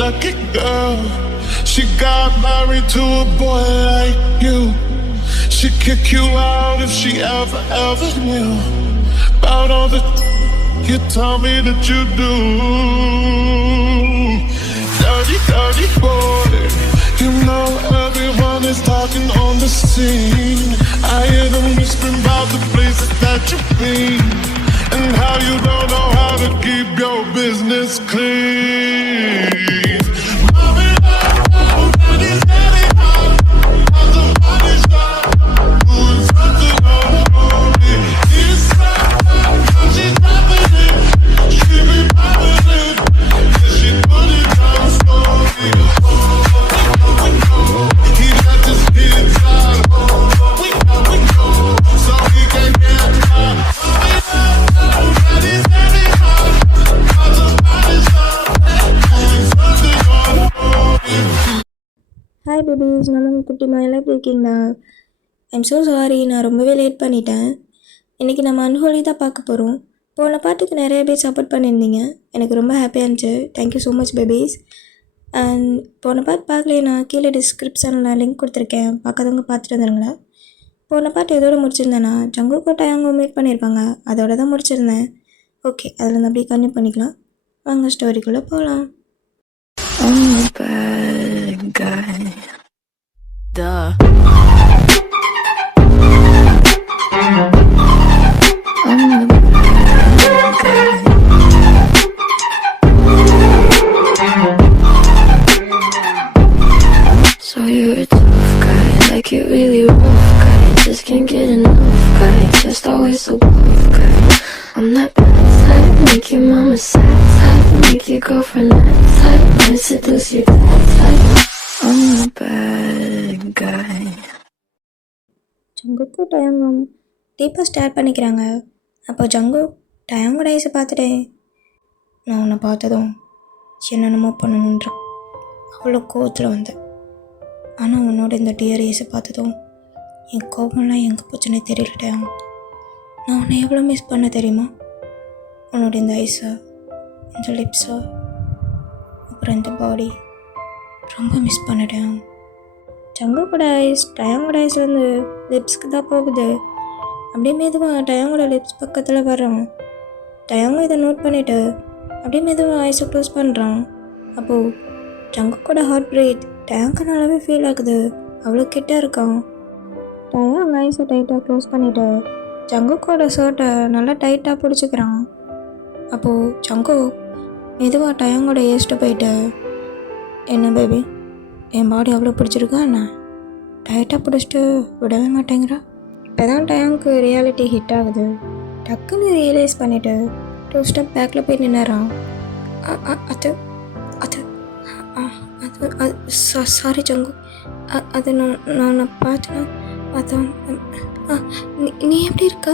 lucky girl. She got married to a boy like you. She'd kick you out if she ever knew about all the you told me that you do. Dirty boy. You know everyone is talking on the scene. I hear them whispering about the places that you've been and how you don't know how to keep your business clean. Hi babies, நம்ம குட்டி மாதிரிலாம் எப்படி இருக்கீங்களா? I'm so sorry, நான் ரொம்பவே late பண்ணிட்டேன். இன்றைக்கி நம்ம அன்ஹோலி தான் பார்க்க போகிறோம். போன பாட்டுக்கு நிறைய பேர் சப்போர்ட் பண்ணியிருந்தீங்க, எனக்கு ரொம்ப ஹாப்பியாக இருந்துச்சு. Thank you so much babies. And போன பாட்டு பார்க்கலையே, நான் கீழே டிஸ்கிரிப்ஷனில் லிங்க் கொடுத்துருக்கேன், பார்க்காதவங்க பார்த்துட்டு வந்துடுங்களேன். போன பாட்டு எதோடு முடிச்சிருந்தேன்னா ஜங்குக்கோ டயாங்கோ மீட் பண்ணியிருப்பாங்க, அதோட தான் முடிச்சிருந்தேன். ஓகே, அதில் வந்து அப்படியே கன்டினியூ பண்ணிக்கலாம். வாங்க ஸ்டோரிக்குள்ளே போகலாம். I'm a bad guy. Duh. I'm a bad guy. So you're a tough guy, like you're really rough guy. Just can't get enough guy, just always so tough guy. I'm that bad type, make your mama sad type, make your girlfriend that type, might seduce your dad type. I'm a bad guy. ஜங்குக்கு டயாங்கும் டீப்பாக start பண்ணிக்கிறாங்க. அப்போ ஜங்கு டயாங்கோட ஐஸை பார்த்துட்டே, நான் உன்னை பார்த்ததும் என்னென்னமோ பண்ணணுன்ற அவ்வளோ கோவத்தில் வந்தேன். ஆனால் உன்னோட இந்த டியர் ஐஸை பார்த்ததும் என் கோபம்லாம் எங்கே போச்சுன்னே தெரியல டயாங். நான் உன்னை எவ்வளோ மிஸ் பண்ண தெரியுமா? உன்னோட இந்த ஐஸை, இந்த லிப்ஸை, அப்புறம் இந்த பாடி ரொம்ப மிஸ் பண்ணிட்டேன். ஜங்குக்கோட ஐஸ் டயாங்கோட ஐஸ்லேருந்து லிப்ஸ்க்கு தான் போகுது. அப்படியே மெதுவாக டயாங்கோட லிப்ஸ் பக்கத்தில் வர்றான். டயாங்கோ இதை நோட் பண்ணிவிட்டு அப்படியே மெதுவாக ஐஸை க்ளோஸ் பண்ணுறான். அப்போது ஜங்குக்கோட ஹார்ட் பிரீத் டயாங்க்கு நல்லாவே ஃபீல் ஆகுது, அவ்வளோ கிட்ட இருக்கான். டயாங் ஐஸை டைட்டாக க்ளோஸ் பண்ணிவிட்டு ஜங்குக்கோட ஷர்ட்டை நல்லா டைட்டாக பிடிச்சிக்கிறான். அப்போது ஜங்கு மெதுவாக டயாங்கோட ஏஸ்ட்டை போயிட்டு, என்ன பேபி, என் பாடி அவ்வளோ பிடிச்சிருக்கா என்ன? டைட்டாக பிடிச்சிட்டு விடவே மாட்டேங்கிறா. இப்போ தான் டயாங்க்கு ரியாலிட்டி ஹிட் ஆகுது. டக்குன்னு ரியலைஸ் பண்ணிவிட்டு 2 ஸ்டெப் பேக்கில் போய் நின்னுறான். அது அது அது சாரி ஜங்கு, அது நான் பார்த்தேன். அதான் நீ எப்படி இருக்க?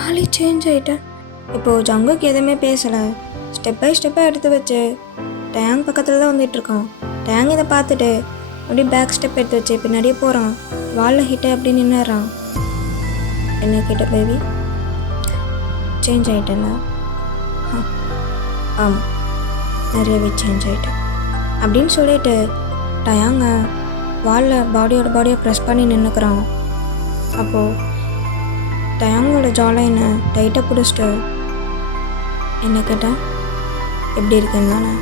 ஆளே சேஞ்ச் ஆகிட்டேன். இப்போது ஜங்குக்கு எதுவுமே பேசலை. ஸ்டெப் பை ஸ்டெப்பாக எடுத்து வச்சு டயாங் பக்கத்தில் தான் வந்துட்டுருக்கான். டயாங் இதை பார்த்துட்டு அப்படியே பேக் ஸ்டெப் எடுத்து வச்சு பின்னாடியே போகிறான். வாலில் ஹிட்டை அப்படி நின்னுறான். என்ன கேட்ட பேபி, சேஞ்ச் ஆகிட்டேன்னா? ஆமாம், நிறையவே சேஞ்ச் ஆகிட்டேன் அப்படின்னு சொல்லிட்டு டயாங்க வாலில் பாடியை ப்ரெஸ் பண்ணி நின்றுக்கிறான். அப்போது டயாங்கோட ஜாலைனை டைட்டாக பிடிச்சிட்டு, என்ன கேட்டேன், எப்படி இருக்கேன்னு தானே?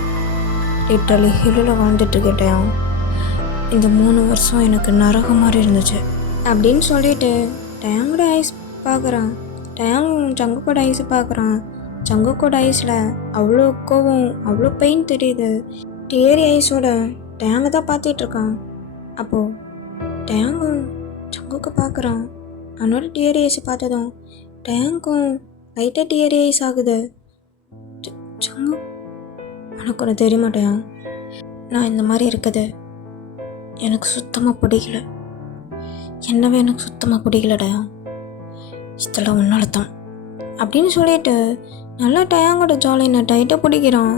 லிட்ரலி ஹில்லில் வாழ்ந்துட்டுருக்கேன் டயாங். இந்த 3 வருஷம் எனக்கு நரகம் மாதிரி இருந்துச்சு அப்படின்னு சொல்லிட்டு டயாங்கோட ஐஸ் பார்க்குறான். டயாங் ஜங்குக்கோட ஐஸை பார்க்குறான். ஜங்குக்கோட ஐஸில் அவ்வளோ கோவம், அவ்வளோ பெயின் தெரியுது. டியரி ஐஸோட டயாங்கை தான் பார்த்துட்ருக்கான். அப்போது டயாங்கும் ஜங்குக்கு பார்க்குறான். அவனோட டியரி ஐஸை பார்த்ததும் டயாங்கும் லைட்டாக டியரி ஐஸ் ஆகுது. ஜங்கு, உனக்கு ஒன்று தெரிய மாட்டேன், நான் இந்த மாதிரி இருக்குது எனக்கு சுத்தமாக பிடிக்கல. என்னவே எனக்கு சுத்தமாக பிடிக்கலடா, இதெல்லாம் உன்னால தான் அப்படின்னு சொல்லிட்டு நல்லா டயாங்கோட ஜாலியை நான் டைட்டாக பிடிக்கிறான்.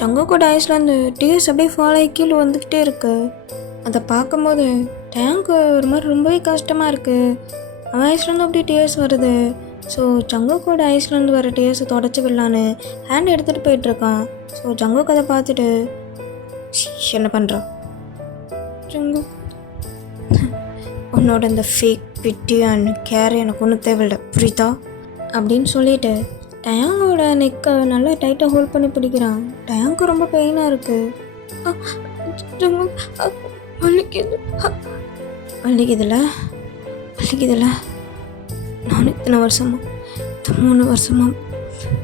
ஜங்குக்கோட ஐஸ்லேருந்து டீயர்ஸ் அப்படியே ஃபாலோ ஆகி கீழே வந்துக்கிட்டே இருக்கு. அதை பார்க்கும்போது டயாங்க்கு ஒரு மாதிரி ரொம்பவே கஷ்டமாக இருக்குது. அவன் ஐஸ்லேருந்து அப்படியே டீயர்ஸ் வருது. ஸோ ஜங்குக்கோட ஐஸ்லேருந்து வர டீயர்ஸை தொடச்சி விடலான்னு ஹேண்ட் எடுத்துகிட்டு போயிட்டுருக்கான். ஸோ ஜங்குக்கு அதை பார்த்துட்டு என்ன பண்ணுறான் ஜங்கு? உன்னோட இந்த ஃபேக் பிட்டி அண்ட் கேர் எனக்கு ஒன்றும் தேவையில்லை, புரியுதா? அப்படின்னு சொல்லிட்டு டயாங்கோட நெக்கை நல்லா டைட்டாக ஹோல்ட் பண்ணி பிடிக்கிறான். டயாங்கு ரொம்ப பெயினாக இருக்குது. வலிக்குது, வலிக்குதுல்ல வலிக்குதுல்ல. நான் இத்தனை வருஷமாக 3 வருஷமாக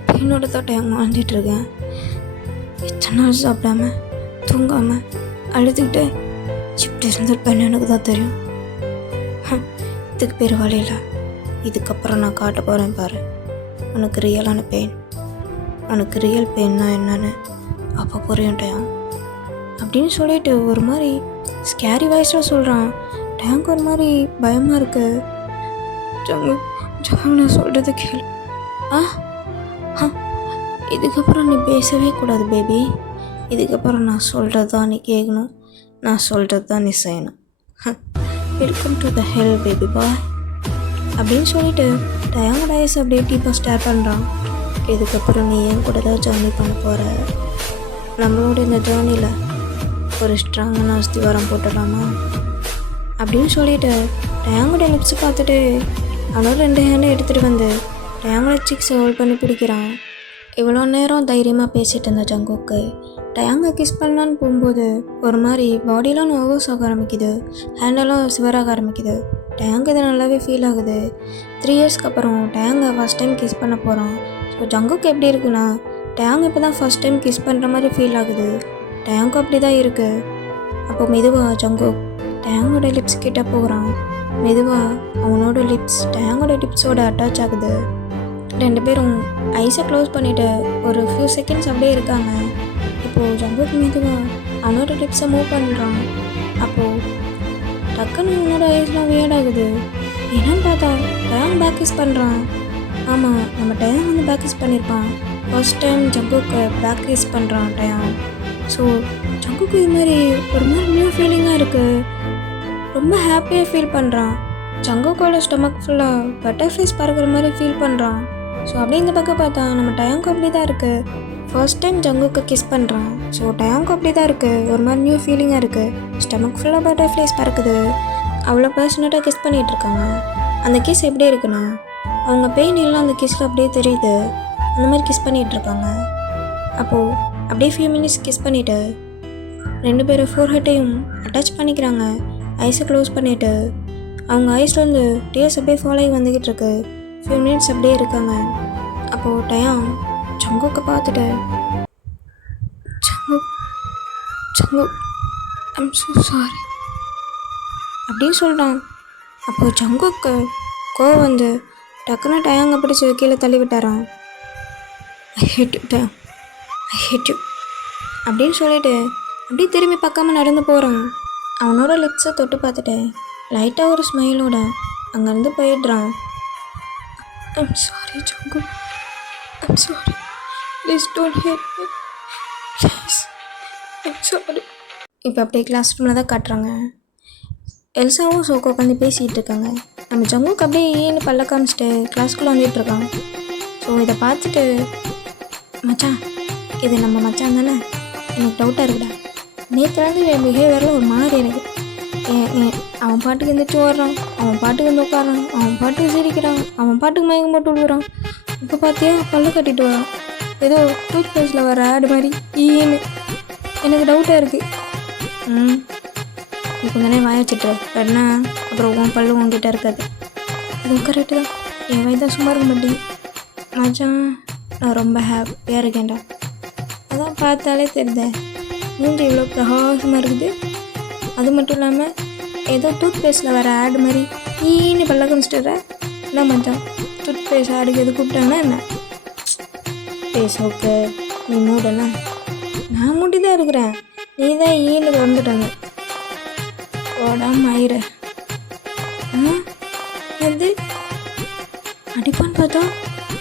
பெயினோட தான் டயாங்க வாழ்ந்துட்டுருக்கேன். இத்தனை நாள் சாப்பிடாம தூங்காமல் அழுதுகிட்டே இப்படி இருந்திருப்பேன்னு எனக்கு தான் தெரியும். இதுக்கு பேர் வழியில். இதுக்கப்புறம் நான் காட்ட போகிறேன் பாரு உனக்கு ரியலான பெயின். உனக்கு ரியல் பெயின்னா என்னன்னு அப்போ புரியும் டயாங் அப்படின்னு சொல்லிட்டு ஒரு மாதிரி ஸ்கேரி வாய்ஸாக சொல்கிறான். டயாங்க் ஒரு மாதிரி பயமாக இருக்கு. ஜங்கு நான் சொல்கிறது கேளு. இதுக்கப்புறம் நீ பேசவே கூடாது பேபி. இதுக்கப்புறம் நான் சொல்கிறது தான் நீ கேட்கணும், நான் சொல்கிறது தான் நீ செய்யணும். Welcome to the hell baby boy அப்படின்னு சொல்லிட்டு டயாங்கோட ஐஸ் அப்படியே டீப்பாக ஸ்டார்ட் பண்ணுறான். இதுக்கப்புறம் நீ என் கூட தான் ஜேர்னி பண்ண போகிற. நம்மளோட இந்த ஜேர்னியில் ஒரு ஸ்ட்ராங்கான அஸ்திவாரம் போட்டுடலாமா அப்படின்னு சொல்லிட்டு டயாங்கோட லிப்ஸ் பார்த்துட்டு அவனோட 2 ஹேண்டை எடுத்துகிட்டு வந்து டயாங்கோட சிக்ஸை ஹோல்ட் பண்ணி பிடிக்கிறான். இவ்வளோ நேரம் தைரியமாக பேசிகிட்டு இருந்த ஜங்குக்கு டயாங்கை கிஸ் பண்ணலான்னு போகும்போது ஒரு மாதிரி பாடியெலாம் நர்வஸ் ஆக ஆரம்பிக்குது, ஹேண்டெல்லாம் சிவராக ஆரம்பிக்குது. டயாங்க் இது நல்லாவே ஃபீல் ஆகுது. 3 இயர்ஸ்க்கு அப்புறம் டயாங்கை ஃபஸ்ட் டைம் கிஸ் பண்ண போகிறான். ஸோ ஜங்குக்கு எப்படி இருக்குன்னா டயாங் இப்போ தான் ஃபஸ்ட் டைம் கிஸ் பண்ணுற மாதிரி ஃபீல் ஆகுது. டயாங்கும் அப்படி தான் இருக்குது. அப்போ மெதுவாக ஜங்கு டயாங்கோட லிப்ஸ் கிட்ட போகிறான். மெதுவாக அவனோட லிப்ஸ் டயாங்கோட லிப்ஸோட அட்டாச் ஆகுது. 2 பேரும் ஐஸை க்ளோஸ் பண்ணிவிட்டு ஒரு ஃபியூ செகண்ட்ஸ் அப்படியே இருக்காங்க. இப்போது ஜங்குக்கு மெதுவாக அவனோட லிப்ஸை மூவ் பண்ணுறான். அப்போது டக்குன்னு அவனோட ஐஸ்லாம் வியர்ட் ஆகுது. என்னன்னு பார்த்தா டயாங் பேக் கிஸ் பண்ணுறான். ஆமாம், நம்ம டயாங் வந்து பேக் கிஸ் பண்ணியிருப்பான். ஃபர்ஸ்ட் டைம் ஜங்குக்கு பேக் கிஸ் பண்ணுறான் டயாங். ஸோ ஜங்குக்கு இது மாதிரி ஒரு மாதிரி நியூ ஃபீலிங்காக இருக்குது. ரொம்ப ஹாப்பியாக ஃபீல் பண்ணுறான். ஜங்குக்கோட ஸ்டொமக் ஃபுல்லாக பட்டர்ஃப்ளைஸ் பறக்கிற மாதிரி ஃபீல் பண்ணுறான். ஸோ அப்படியே இந்த பக்கம் பார்த்தா நம்ம டயாங்கும் அப்படி தான் இருக்குது. ஃபர்ஸ்ட் டைம் ஜங்குக்கு கிஸ் பண்ணுறான். ஸோ டயாங்கும் அப்படி தான் இருக்குது. ஒரு மாதிரி நியூ ஃபீலிங்காக இருக்குது. ஸ்டொமக் ஃபுல்லாக பட்டர்ஃப்ளைஸ் பறக்குது. அவ்வளோ பேஷனட்டாக கிஸ் பண்ணிகிட்ருக்காங்க. அந்த கிஸ் எப்படி இருக்குன்னா அவங்க பெயின் எல்லாம் அந்த கிஸ்ஸில் அப்படியே தெரியுது. அந்த மாதிரி கிஸ் பண்ணிகிட்ருக்காங்க. அப்போது அப்படியே ஃபியூ மினிட்ஸ் கிஸ் பண்ணிவிட்டு 2 பேரும் ஃபோர்ஹெட்டையும் அட்டாச் பண்ணிக்கிறாங்க. ஐஸை க்ளோஸ் பண்ணிவிட்டு அவங்க ஐஸ்லேருந்து டேஸ் அப்படியே ஃபாலோ ஆகி வந்துக்கிட்டு இருக்கு. ஃபியூ மினிட்ஸ் அப்படியே இருக்காங்க. அப்போது டயாங் ஜங்குக்கு பார்த்துட்டு ஜங்கு ஐம் ஸோ சாரி அப்படின்னு சொல்கிறான். அப்போது ஜங்குக்கு கோவம் வந்து டக்குன்னு டயாங்கை பிடிச்சி கீழே தள்ளி விட்டாரான். ஐ ஹேட் யூ டயாங், ஐ ஹேட் யூ அப்படின்னு சொல்லிட்டு அப்படியே திரும்பி பார்க்காம நடந்து போகிறான். அவனோட லிப்ஸை தொட்டு பார்த்துட்டு லைட்டாக ஒரு ஸ்மைலோட அங்கேருந்து போயிடுறான். ஐம் சாரி ஜங்கு, I'm sorry, please don't hate me, please, I'm sorry. இப்போ அப்படியே கிளாஸ் ரூமில் தான் காட்டுறாங்க. எல்சாவும் சோக்கோ உட்காந்து பேசிகிட்டு இருக்காங்க. நம்ம ஜங்குக்கு அப்படியே ஏன்னு பல்ல காமிச்சிட்டு கிளாஸ்க்குள்ளே வந்துட்டுருக்கான். ஸோ இதை பார்த்துட்டு மச்சான், இது நம்ம மச்சான் தானே, எனக்கு டவுட்டாக இருக்குடா. நேற்றுலேருந்து என் பிஹேவியரில் ஒரு மாதிரி எனக்கு அவன் பாட்டுக்கு எந்திரிச்சு ஓடுறான், அவன் பாட்டுக்கு வந்து உட்காரான், அவன் பாட்டுக்கு சிரிக்கிறான், அவன் பாட்டுக்கு மயக்கம் போட்டு விழுகிறான். இப்போ பார்த்தியா பல்ல கட்டிட்டு வரான், ஏதோ டூத் பேஸ்ட்டில் வர ஆடு மாதிரி ஈன்னு. எனக்கு டவுட்டாக இருக்குது. இப்போ தானே வாய வச்சுட்டு வேணா அப்புறம் உன் பல்லு உங்ககிட்ட இருக்காது. அதுவும் கரெக்டு தான், என் வயது தான் சும்மா இருக்க மாட்டேங்க மச்சான். நான் ரொம்ப ஹாப்பியாக இருக்கேன்டா. அதான் பார்த்தாலே தெரியுதேன், மூஞ்சி இவ்வளோ பிரகாசமாக இருக்குது. அது மட்டும் இல்லாமல் ஏதோ டூத் பேஸ்ட்டில் வர ஆடு மாதிரி ஈன்னு பல்ல காமிச்சிட்டுற. என்ன மச்சான், டூத் பேஸ்ட் ஆடுக்கு எது கூப்பிட்டாங்கன்னா என்ன பேஸ்? ஓகே நீ மூடனா, நான் மூடி தான் இருக்கிறேன், நீ தான் ஈன்னு வந்துட்டாங்க. ஓடாம ஆயிர எது அடிப்பான்னு பார்த்தா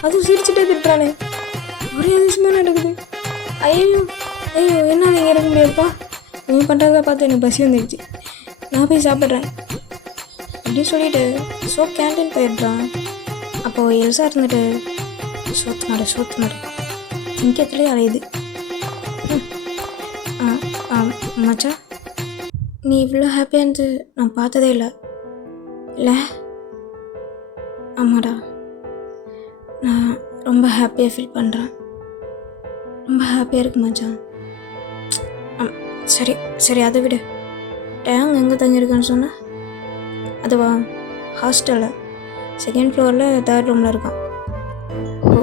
அதுவும் சிரிச்சுட்டே திட்டுறானே. ஒரே அதிசயமாக நடக்குது. ஐயோ ஐயோ, என்ன நீங்கள் இறங்க முடியாதுப்பா, நீங்கள் பண்ணுறதை பார்த்து எனக்கு பசி வந்துடுச்சு, நான் போய் சாப்பிட்றேன் அப்படின்னு சொல்லிட்டு கேன்டீன் போயிடுறான். அப்போது எல்சா இருந்துட்டு சோத்து நட திங்கத்துலேயே அலையுது. மச்சான், நீ இவ்வளோ ஹாப்பியாக இருந்து நான் பார்த்ததே இல்லை. இல்லை? ஆமாடா, நான் ரொம்ப ஹாப்பியாக ஃபீல் பண்ணுறேன். ரொம்ப ஹாப்பியாக இருக்கு மச்சான். சரி சரி, அதை விடு. டேங் எங்கே தங்கியிருக்கான்னு சொன்ன? அதுவா, ஹாஸ்டலில் செகண்ட் ஃப்ளோரில் 3rd ரூமில் இருக்கான். ஓ,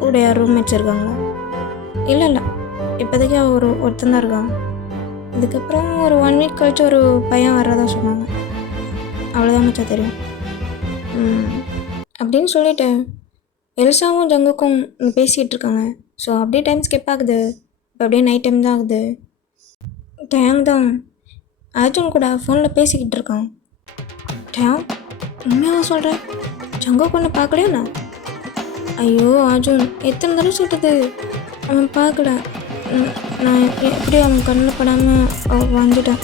கூட யார் ரூம்மேட்ஸ் இருக்காங்களா? இல்லை இல்லை, இப்போதைக்கு ஒருத்தன் தான் இருக்கான். இதுக்கப்புறம் ஒரு 1 வீக் கழிச்சு ஒரு பையன் வர்றதா சொன்னாங்க. அவ்வளோதான் மச்சா தெரியும். அப்படின்னு சொல்லிட்டு எல்சாவும் ஜங்குக்கும் இங்கே பேசிகிட்டு இருக்காங்க. ஸோ அப்படியே டைம் ஸ்கிப் ஆகுது. இப்போ அப்படியே நைட் டைம் தான் ஆகுது. டேங் தான் அர்ஜுன் கூட ஃபோனில் பேசிக்கிட்டு இருக்கான். டேங், உண்மையாக சொல்கிறேன், ஜங்குக்கு ஒன்று பார்க்கலையா? ஐயோ அர்ஜுன், எத்தனை தடவை சொல்கிறது, அவன் பார்க்கல. நான் எப்படி அவன் கண்ணில் படாமல் வந்துட்டேன்.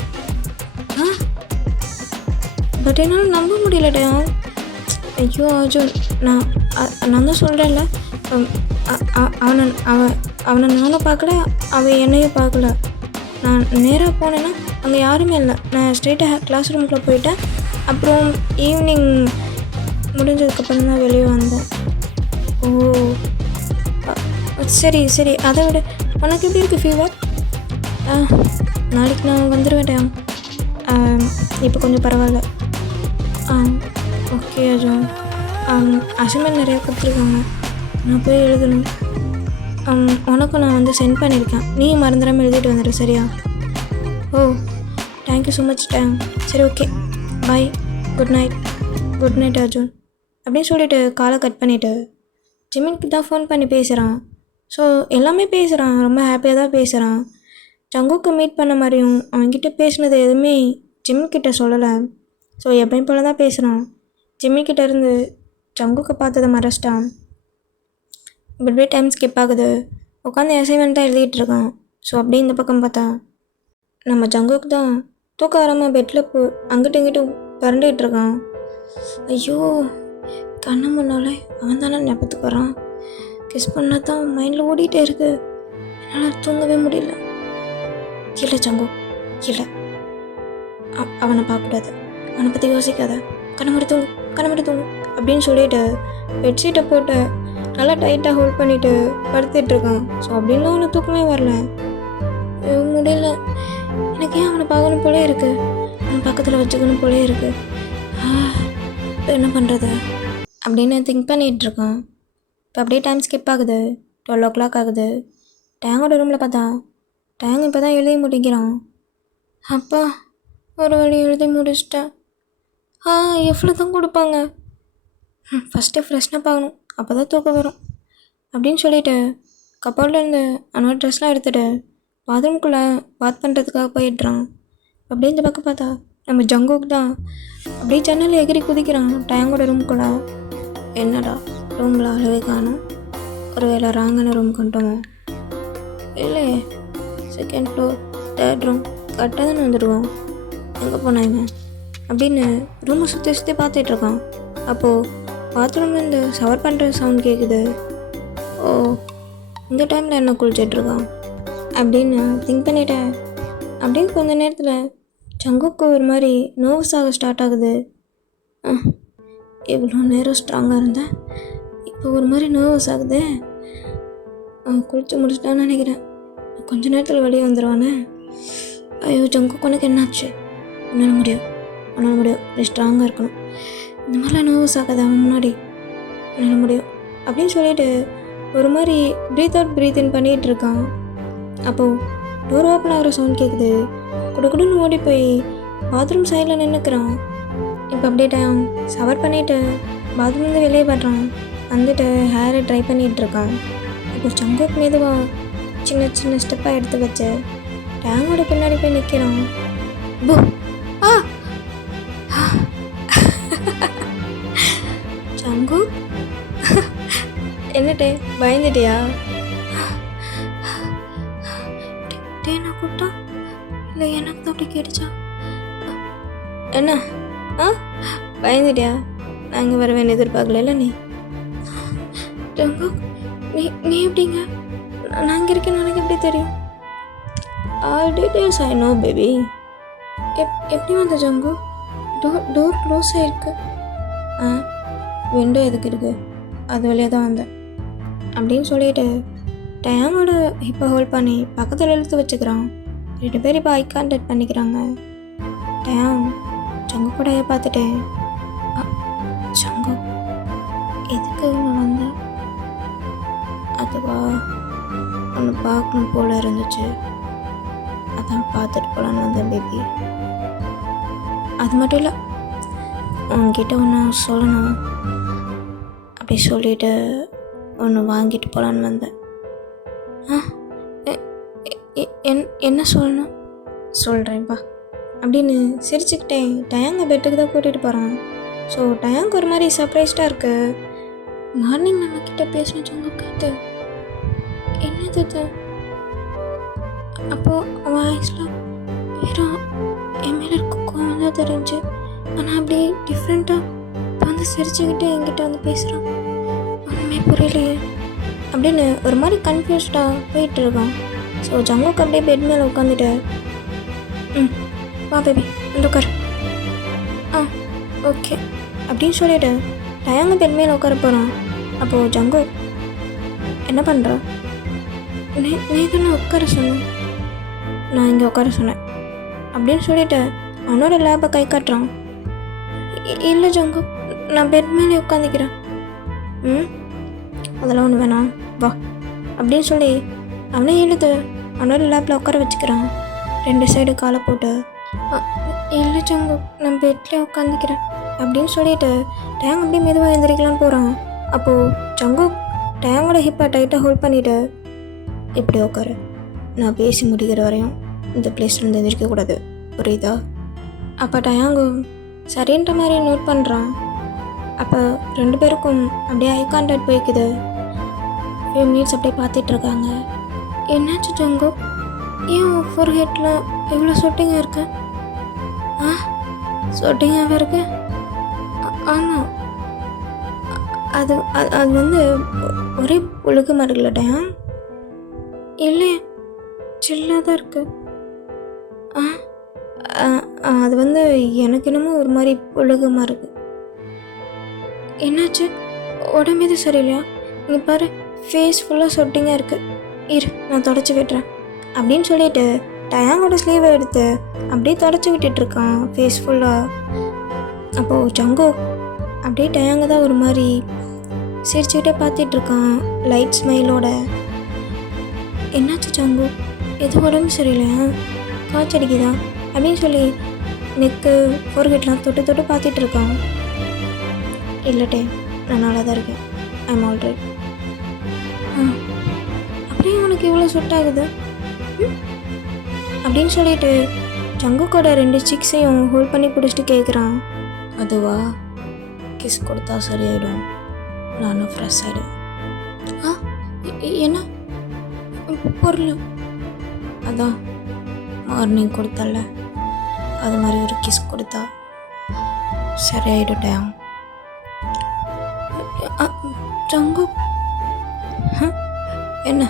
பட் என்னால் நம்ப முடியலடா. ஐயோ அர்ஜுன், நான் தான் சொல்கிறேன்ல, அவனை நானும் பார்க்கல, அவன் என்னையும் பார்க்கல. நான் நேராக போனேன்னா அங்கே யாருமே இல்லை. நான் ஸ்ட்ரெயிட்டாக கிளாஸ் ரூமுக்குள்ளே போயிட்டேன். அப்புறம் ஈவினிங் முடிஞ்சதுக்கப்புறம் தான் வெளியே வந்தேன். ஓ சரி சரி, அதை விட உனக்கு எப்படி இருக்குது ஃபீவர்? நாளைக்கு நான் வந்துடுவேன். இப்போ கொஞ்சம் பரவாயில்ல. ஓகே அர்ஜுன், அசைன்மெண்ட் நிறையா கொடுத்துருக்காங்க, நான் போய் எழுதணும். உனக்கும் நான் வந்து சென்ட் பண்ணியிருக்கேன், நீ மறந்துடாமல் எழுதிட்டு வந்துடு சரியா? ஓ தேங்க்யூ ஸோ மச் டேங். சரி ஓகே, பாய், குட் நைட் அர்ஜுன் அப்படின்னு சொல்லிவிட்டு காலை கட் பண்ணிவிட்டு ஜிமின்க்கு தான் ஃபோன் பண்ணி பேசுகிறான். ஸோ எல்லாமே பேசுகிறான், ரொம்ப ஹாப்பியாக தான் பேசுகிறான். ஜங்குக்கு மீட் பண்ண மாதிரியும் அவன்கிட்ட பேசினது எதுவுமே ஜிம்மிக்கிட்ட சொல்லலை. ஸோ எப்பயும் போல தான் பேசுகிறான். ஜிம்மிக்கிட்ட இருந்து ஜங்குக்கு பார்த்ததை மறைச்சிட்டான். இப்படியே டைம் ஸ்கிப் ஆகுது. உட்காந்து அசைன்மெண்ட் தான் எழுதிட்டுருக்கான். ஸோ அப்படியே இந்த பக்கம் பார்த்தா நம்ம ஜங்குக்கு தான் தூக்கம் வராமல் பெட்டில் அங்கிட்டும் இங்கிட்டும் பரண்டிகிட்டு இருக்கான். ஐயோ, கண்ணை முன்னாலே அவன் தானே ஞாபகத்துக்கு வரான். கிஸ் பண்ணால் தான் மைண்டில் ஓடிட்டே இருக்கு. என்னால் தூங்கவே முடியல. இல்லை ஜங்கு, இல்லை, அவனை பார்க்கக்கூடாது, அவனை பற்றி யோசிக்காத, கண்ணை மட்டும் தூங்கு அப்படின்னு சொல்லிட்டு பெட்ஷீட்டை போட்டு நல்லா டைட்டாக ஹோல்ட் பண்ணிவிட்டு படுத்துட்ருக்கான். ஸோ அப்படின்லாம் அவனை தூக்கமே வரல. முடியல, எனக்கு ஏன் அவனை பார்க்கணும் போலே இருக்குது, அவன் பக்கத்தில் வச்சுக்கணும் போலே இருக்குது. என்ன பண்ணுறது அப்படின்னு திங்க் பண்ணிகிட்ருக்கான். இப்போ அப்படியே டைம் ஸ்கிப் ஆகுது. 12 o'clock ஆகுது. டேங்கோட ரூமில் பார்த்தா டேங் இப்போ தான் எழுதி முடிக்கிறான். அப்பா, ஒரு வழி எழுதி முடிச்சிட்டேன். எவ்வளோ தான் கொடுப்பாங்க? ஃபஸ்ட்டு ஃப்ரெஷ்னப் ஆகணும், அப்போ தான் தூக்கம் வரும் அப்படின்னு சொல்லிவிட்டு கப்போர்ட்லேருந்து அவனோட ட்ரெஸ்லாம் எடுத்துகிட்டு பாத்ரூம்குள்ளே பாத் பண்ணுறதுக்காக போயிடுறான். அப்படியே இந்த பக்கம் பார்த்தா நம்ம ஜங்குக்கு தான் அப்படியே ஜன்னல் எகிரி குதிக்கிறான் டேங்கோட ரூம்குள்ளே. என்னடா ரூமில் அளவே காணும், ஒரு வேளை ராங்கான ரூம் கொண்டோமோ? இல்லை, 2nd floor 3rd room கரெக்டாக தானே வந்துடுவோம். எங்கே போனாங்க அப்படின்னு ரூமை சுற்றி பார்த்துட்ருக்கான். அப்போது பாத்ரூம்லேருந்து ஷவர் பண்ணுற சவுண்ட் கேட்குது. ஓ, இந்த டைமில் என்ன குளிச்சிட்ருக்கான் அப்படின்னு திங்க் பண்ணிட்டேன். அப்படியே கொஞ்ச நேரத்தில் ஜங்குக்கு ஒரு மாதிரி நர்வஸ் ஆக ஸ்டார்ட் ஆகுது. இவ்வளோ நேரம் ஸ்ட்ராங்காக இருந்தேன், இப்போ ஒரு மாதிரி நர்வஸ் ஆகுது. குளிச்சு முடிச்சிட்டான்னு நினைக்கிறேன். கொஞ்ச நேரத்தில் வெளியே வந்துடுவானே. ஐயோ ஜங்குக்கு உனக்கு என்னாச்சு? உன்னால் முடியும், நீ ஸ்ட்ராங்காக இருக்கணும், இந்த மாதிரிலாம் நர்வஸ் ஆகாது அவன் முன்னாடி, உன்னால் முடியும் அப்படின்னு சொல்லிட்டு ஒரு மாதிரி ப்ரீத் அவுட் ப்ரீத் இன் பண்ணிகிட்ருக்கான். அப்போது டோர் ஓப்பன் ஆகிற சவுண்ட் கேட்குது. குடுக்குடுன்னு ஓடி போய் பாத்ரூம் சைடில் நின்றுக்கிறான். இப்போ அப்படியே டைம் ஷவர் பண்ணிவிட்டு பாத்ரூம்லேருந்து வெளியே படுறான். வந்துட்டு ஹேரை ட்ரை பண்ணிகிட்ருக்கான். இப்போ ஜங்குக்கு மெதுவாக சின்ன சின்ன ஸ்டெப்பாக எடுத்து வச்சு டேங்கோட பின்னாடி போய் நிற்கிறான். போ ஜங்கு, என்னட்டே பயந்துட்டியா? நான் கூப்பிட்டா இல்லை எனக்கு தான் அப்படி கேட்டுச்சா? என்ன பயந்துட்டியா? நான் இங்கே வர வேண்டிய எதிர்பார்க்கல நீ. ஜங்கு, நீ எப்படிங்க? நான் இங்கே இருக்கேன்னு எனக்கு எப்படி தெரியும்? All details I know baby. எப்படி வந்த ஜங்கு? டோர் க்ளோஸ் ஆகிருக்கு. விண்டோ எதுக்கு இருக்குது, அது வழியாக தான் வந்தேன் அப்படின்னு சொல்லிட்டு டயாங்கோட இப்போ ஹோல்ட் பண்ணி பக்கத்தில் இழுத்து வச்சுக்கிறான். 2 பேர் இப்போ ஐ கான்டாக்ட் பண்ணிக்கிறாங்க. டயாங் ஜங்கு கூட பார்த்துட்டு, ஜங்கு எதுக்கு நான் வந்தேன்? அதுவா ஒன்று பார்க்கணும் போல இருந்துச்சு, அதான் பார்த்துட்டு போகலான்னு வந்தேன் பேபி. அது மட்டும் இல்லை, உங்ககிட்ட ஒன்று சொல்லணும் அப்படி சொல்லிட்டு ஒன்று வாங்கிட்டு போகலான்னு வந்தேன். என்ன சொல்லணும்? சொல்கிறேன்ப்பா அப்படின்னு சிரிச்சுக்கிட்டேன் டயாங்க பெட்டுக்கு தான் கூட்டிகிட்டு போகிறான். ஸோ டயாங்க ஒரு மாதிரி சர்ப்ரைஸ்டாக இருக்கு. மார்னிங் நம்மக்கிட்ட பேசின சொங்க கேட்டு என்னது இது? அப்போது வாய்ஸில் வெறும் என் மேலே இருக்க கோவம் தான் தெரிஞ்சு, ஆனால் அப்படியே டிஃப்ரெண்ட்டாக இப்போ வந்து சிரிச்சுக்கிட்டு என்கிட்ட வந்து பேசுகிறான். ஒன்றுமே புரியலையே அப்படின்னு ஒரு மாதிரி கன்ஃபியூஸ்டாக போயிட்டு இருக்கான். ஸோ ஜங்குக்கு அப்படியே பெட் மேலே உட்காந்துட்டு, வா பேபி வந்து உட்கார், ஓகே அப்படின்னு சொல்லிட்டு டயாங்க பெட் மேலே உட்கார போகிறான். அப்போது ஜங்கு என்ன பண்ணுறா? நீ தானே உட்கார சொன்னேன், நான் இங்கே உட்கார சொன்னேன் அப்படின்னு சொல்லிட்டு அவனோட லேபை கை காட்டுறான். இல்லை ஜங்கு, நான் பெட் மேலே உட்காந்துக்கிறேன். அதெல்லாம் ஒன்று வேணாம், வா அப்படின்னு சொல்லி அவனே எழுது அவனோட லேப்பில் உட்கார வச்சுக்கிறான். 2 சைடு காலை போட்டு, இல்லை ஜங்கு நான் பெட்லேயே உட்காந்துக்கிறேன் அப்படின்னு சொல்லிட்டு டயாங் அப்படியே மெதுவாக எழுந்திரிக்கலான்னு போகிறான். அப்போது ஜங்கு டயாங்கோட ஹிப்பை டைட்டாக ஹோல்ட் பண்ணிவிட்டு, இப்படி உட்காரு, நான் பேசி முடிக்கிற வரையும் இந்த பிளேஸ்லேருந்து எழுந்திரிக்கக்கூடாது, புரியுதா? அப்போ டயாங்கு சரின்ற மாதிரி நோட் பண்ணுறான். அப்போ 2 பேருக்கும் அப்படியே ஐ கான்டாக்ட் போய்க்குது. ஃபியூ மினிட்ஸ் அப்படியே பார்த்துட்ருக்காங்க. என்னாச்சு ஜங்கு, ஏன் ஃபோர் ஹெட்டில் எவ்வளோ சொட்டிங்காக இருக்கு? சொட்டிங்காகவே இருக்கு? ஆமாம், அது அது வந்து ஒரே ஒழுக்கமாக இருக்குல்ல டயாங்? இல்லை, சில்லாக தான் இருக்கு. அது வந்து எனக்கு என்னமோ ஒரு மாதிரி ஒழுக்கமாக இருக்கு. என்னாச்சு, உடம்பு எதுவும் சரியில்லையா? இங்கே பாரு, ஃபேஸ் ஃபுல்லாக சொட்டிங்காக இருக்குது, இரு நான் தொடச்சி விட்டுறேன் அப்படின்னு சொல்லிட்டு டயாங்கோட ஸ்லீவை எடுத்து அப்படியே தொடச்சி விட்டுட்ருக்கான் ஃபேஸ் ஃபுல்லாக. அப்போது ஜங்கு அப்படியே டயாங்க தான் ஒரு மாதிரி சிரிச்சுக்கிட்டே பார்த்துட்ருக்கான் லைட் ஸ்மைலோட. என்னாச்சு ஜங்கு, எது உடம்பு சரியில்லையா, காய்ச்சடிக்குதா அப்படின்னு சொல்லி நெக்கு ஃபோர்கெட்லாம் தொட்டு தொட்டு பார்த்துட்ருக்கான். இல்லட்டே, நான் நல்லா தான் இருக்கேன், ஐம் ஆல்ரைட். அப்படியே உனக்கு இவ்வளோ சுட் ஆகுது அப்படின்னு சொல்லிட்டு ஜங்குக்கோட 2 சிக்ஸையும் ஹோல்ட் பண்ணி பிடிச்சிட்டு கேட்குறான். அதுவா, கிஸ் கொடுத்தா சரியாயிடும், நானும் ஃப்ரெஷ் ஆகிடும். என்ன பொருள்? அதான் மார்னிங் கொடுத்தல, அது மாதிரி ஒரு கிஸ் கொடுத்தா சரியாயிடும். ஜங்கு என்ன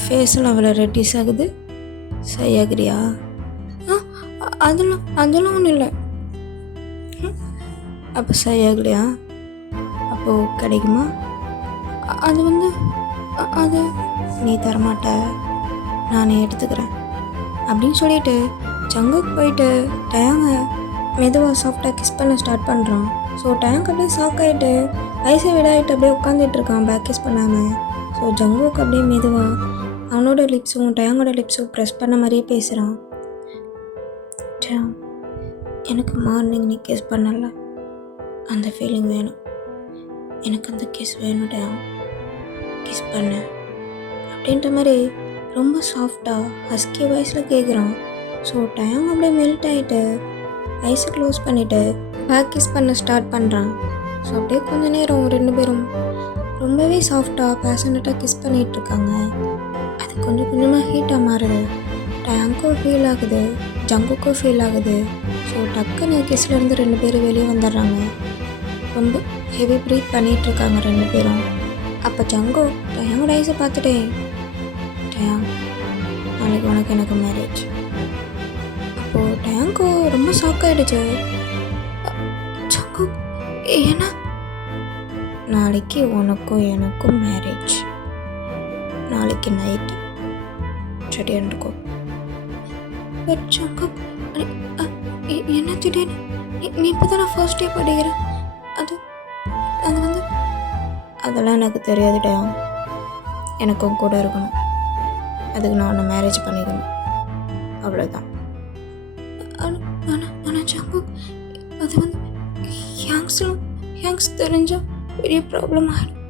ஃபேஸில் அவ்வளோ ரெட்டிஸ் ஆகுது, சரியாகிறியா? அதெல்லாம் ஒன்றும் இல்லை. அப்போ சரியாகலையா? அப்போது கிடைக்குமா? அது வந்து அது நீ தரமாட்ட, நானே எடுத்துக்கிறேன் அப்படின்னு சொல்லிட்டு ஜங்குக்கு போயிட்டு டயாங்க மெதுவாக சாஃப்டாக கிஸ் பண்ண ஸ்டார்ட் பண்ணுறான். ஸோ டயாங்க் அப்படியே ஷாக் ஆகிட்டு ஐஸை விடாயிட்டு அப்படியே உட்காந்துட்ருக்கான் பேக் கிஸ் பண்ணாமல். ஸோ ஜங்குக்கு அப்படியே மெதுவாக அவனோட லிப்ஸும் டயாங்கோட லிப்ஸும் ப்ரெஸ் பண்ண மாதிரியே பேசுகிறான். எனக்கு மார்னிங் நீ கிஸ் பண்ணல, அந்த ஃபீலிங் வேணும், எனக்கு அந்த கிஸ் வேணும் டயாங், கிஸ் பண்ண அப்படின்ற மாதிரி ரொம்ப சாஃப்டாக ஹஸ்கி வாய்ஸில் கேட்குறான். ஸோ டயாங் அப்படியே மெல்ட் ஆகிட்டு ஐஸை க்ளோஸ் பண்ணிவிட்டு பேக் கிஸ் பண்ண ஸ்டார்ட் பண்ணுறான். ஸோ அப்படியே கொஞ்ச நேரம் 2 பேரும் ரொம்பவே சாஃப்டாக பேஷனட்டாக கிஸ் பண்ணிகிட்ருக்காங்க. அது கொஞ்சம் கொஞ்சமாக ஹீட்டாக மாறுது. டயாங்க்கும் ஃபீல் ஆகுது, ஜங்குக்கும் ஃபீல் ஆகுது. ஸோ டக்குன்னு கிஸ்லேருந்து 2 பேரும் வெளியே வந்துடுறாங்க. ரொம்ப ஹெவி ப்ரீத் பண்ணிகிட்ருக்காங்க 2 பேரும். அப்போ ஜங்கு டயாங்கோட ஐஸை பார்த்துட்டே, டயாங் நாளைக்கு நாளைக்கு உனக்கு எனக்கு மேரேஜ். அப்போது டேங்கு ரொம்ப ஷாக் ஆகிடுச்சு. ஜங்குக் ஏன்னா நாளைக்கு உனக்கும் எனக்கும் மேரேஜ். நாளைக்கு நைட்டு ரெடியாக இருக்கும். பட் ஜங்குக் என்ன திடீர்னு நீ இப்போ தான் நான் ஃபர்ஸ்ட் டே படிக்கிறேன். அது வந்து அதெல்லாம் எனக்கு தெரியாது டேம். எனக்கும் கூட இருக்கணும். அதுக்கு நான் உன்னை மேரேஜ் பண்ணிக்கணும், அவ்வளோதான். ஆனால் ஜங்குக் அது வந்து யங்ஸ் தெரிஞ்சால் பெரிய ப்ராப்ளம் ஆகிடும்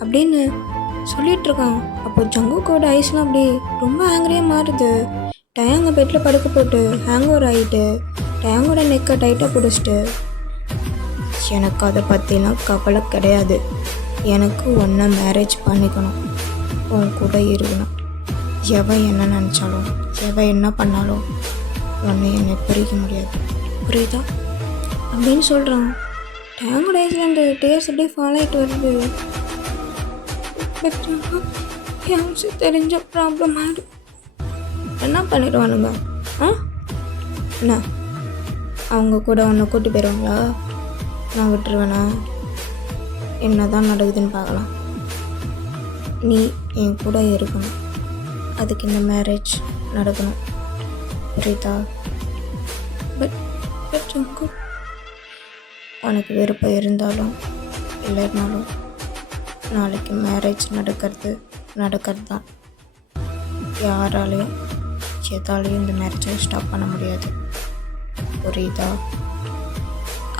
அப்படின்னு சொல்லிகிட்ருக்கான். அப்போ ஜங்குக்கோட ஐஸ்லாம் அப்படி ரொம்ப ஆங்கிரியாக மாறுது. டயாங்க பெட்டில் படுக்க போட்டு ஹேங் ஓவர் ஆகிட்டு டயாங்கோட நெக்கை டைட்டாக பிடிச்சிட்டு, எனக்கு அதை பற்றிலாம் கவலை கிடையாது. எனக்கு ஒன்றை மேரேஜ் பண்ணிக்கணும், உன் கூட இருக்கணும். எவன் என்ன நினச்சாலும் எவன் என்ன பண்ணாலும் ஒன்றை என்னை பிரிக்க முடியாது, புரியுதா அப்படின்னு சொல்கிறான். டேங்கோட ஐஸில் அந்த டேர்ஸ் அப்படியே ஃபாலோ ஆகிட்டு வருது. யங்ஸ் தெரிஞ்ச ப்ராப்ளம் ஆகிடும். என்ன பண்ணிடுவானுங்க? என்ன அவங்க கூட உன்னை கூட்டி போயிடுவாங்களா? நான் விட்டுருவேனா? என்ன தான் நடக்குதுன்னு பார்க்கலாம். நீ என் கூட இருக்கணும், அதுக்கு இந்த மேரேஜ் நடக்கணும், புரியுதா? பட் உனக்கு விருப்பம் இருந்தாலும் இல்லைனாலும் நாளைக்கு மேரேஜ் நடக்கிறது தான். யாராலையும் எதாலையும் இந்த மேரேஜை ஸ்டாப் பண்ண முடியாது, புரியுதா?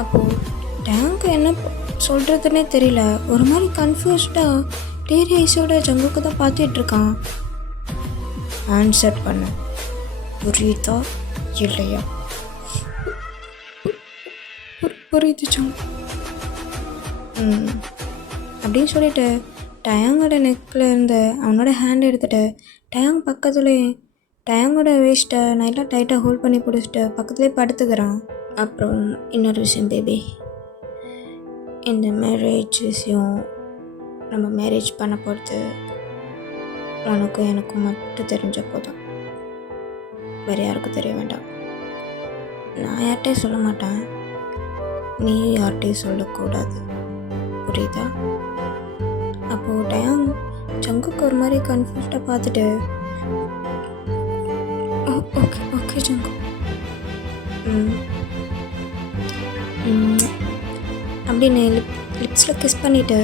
அப்போது டேங்கு என்ன சொல்கிறதுனே தெரியல. ஒரு மாதிரி கன்ஃபியூஸ்டாக டேரி ஐஸோட ஜங்குக்கு தான் பார்த்துட்ருக்கான். ஆன்சர் பண்ண, புரியுதா இல்லையா? புரியுது ஜங்கு அப்படின்னு சொல்லிட்டு டயாங்கோட நெக்கில் இருந்த அவனோட ஹேண்ட் எடுத்துகிட்டு டயாங் பக்கத்துலேயே டயாங்கோட வேஸ்ட்டை நல்லா டைட்டாக ஹோல்ட் பண்ணி பிடிச்சிட்டு பக்கத்துலேயே படுத்துக்கிறான். அப்புறம் இன்னொரு விஷயம் பேபி, இந்த மேரேஜ் விஷயம் நம்ம மேரேஜ் பண்ண போகிறது உனக்கும் எனக்கும் மட்டும் தெரிஞ்ச போதும், வேறு யாருக்கும் தெரிய வேண்டாம். நான் யார்கிட்டையும் சொல்ல மாட்டேன், நீ யார்கிட்டையும் சொல்லக்கூடாது, புரியுதா? அப்போது டயாங் ஜங்குக்கு ஒரு மாதிரி கன்ஃபியூஸ்டாக பார்த்துட்டு ஓகே ஜங்கு அப்படின்னு லிப்ஸில் கிஸ் பண்ணிவிட்டு,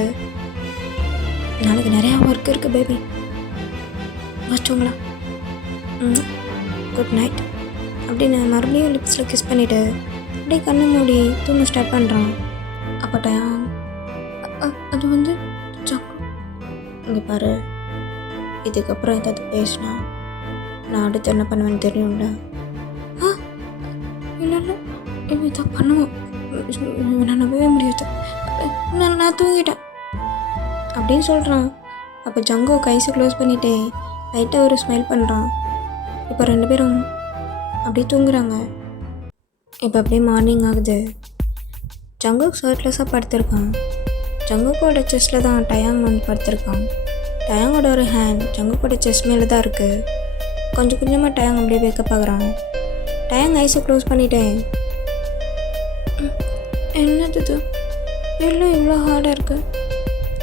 நாளைக்கு நிறையா ஒர்க் இருக்குது பேபி, வச்சோங்களா, குட் நைட் அப்படின்னு மறுபடியும் லிப்ஸில் கிஸ் பண்ணிவிட்டு அப்படியே கண்ணை மூடி தூங்க ஸ்டார்ட் பண்ணுறான். அப்போ டயாங் அது வந்து இங்கே பாரு, இதுக்கப்புறம் ஏதாவது பேசினா நான் அடுத்து என்ன பண்ணுவேன்னு தெரியும்ல. இல்லை இவன் இதை பண்ணுவோம், நான் நம்பவே முடியாது, நான் தூங்கிட்டேன் அப்படின்னு சொல்கிறான். அப்போ ஜங்கோ கைஸை க்ளோஸ் பண்ணிவிட்டு லைட்டாக ஒரு ஸ்மைல் பண்ணுறான். இப்போ 2 பேரும் அப்படியே தூங்குறாங்க. இப்போ அப்படியே மார்னிங் ஆகுது. ஜங்குக் ஷர்ட்லெஸ்ஸாக படுத்திருக்கான். ஜங்குக்கோட செஸ்ட்டில் தான் டயாங் வந்து படுத்திருக்கான். டயாங்கோட ஒரு ஹேண்ட் ஜங்குக்கோட செஸ்ட் மேலே தான் இருக்குது. கொஞ்சம் கொஞ்சமாக டயாங் அப்படியே வேக்கப் ஆகுறான். டயாங் ஐஸை க்ளோஸ் பண்ணிட்டேன். என்னது எல்லாம் இவ்வளோ ஹார்டாக இருக்குது